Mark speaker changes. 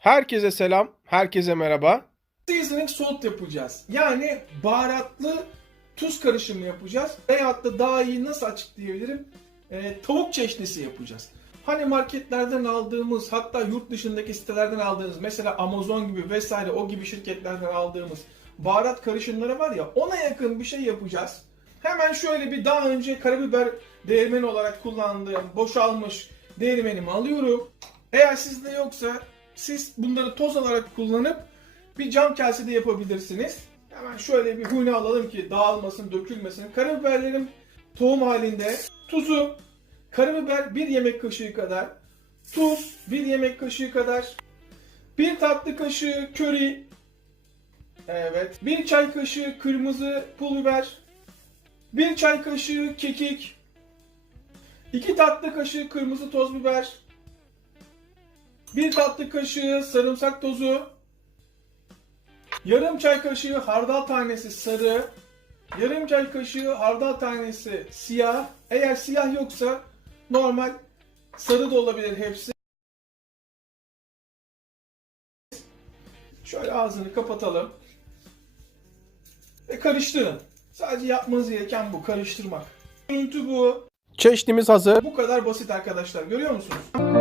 Speaker 1: Herkese selam, herkese merhaba.
Speaker 2: Seasoning salt yapacağız. Yani baharatlı tuz karışımı yapacağız. Veyahut da daha iyi nasıl açıklayabilirim? Ee, tavuk çeşnisi yapacağız. Hani marketlerden aldığımız hatta yurt dışındaki sitelerden aldığımız mesela Amazon gibi vesaire o gibi şirketlerden aldığımız baharat karışımları var ya ona yakın bir şey yapacağız. Hemen şöyle bir daha önce karabiber değirmeni olarak kullandığım boşalmış değirmenimi alıyorum. Eğer sizde yoksa siz bunları toz olarak kullanıp bir cam kasede yapabilirsiniz. Hemen şöyle bir hune alalım ki dağılmasın, dökülmesin. Karabiberlerim tohum halinde. Tuzu, karabiber 1 yemek kaşığı kadar. Tuz 1 yemek kaşığı kadar. 1 tatlı kaşığı köri. Evet. 1 çay kaşığı kırmızı pul biber. 1 çay kaşığı kekik. 2 tatlı kaşığı kırmızı toz biber. 1 tatlı kaşığı sarımsak tozu. Yarım çay kaşığı hardal tanesi sarı. Yarım çay kaşığı hardal tanesi siyah. Eğer siyah yoksa normal sarı da olabilir hepsi. Şöyle ağzını kapatalım. Ve karıştırın. Sadece yapmanız gereken bu karıştırmak. Görüntü bu.
Speaker 1: Çeşnimiz hazır.
Speaker 2: Bu kadar basit arkadaşlar. Görüyor musunuz?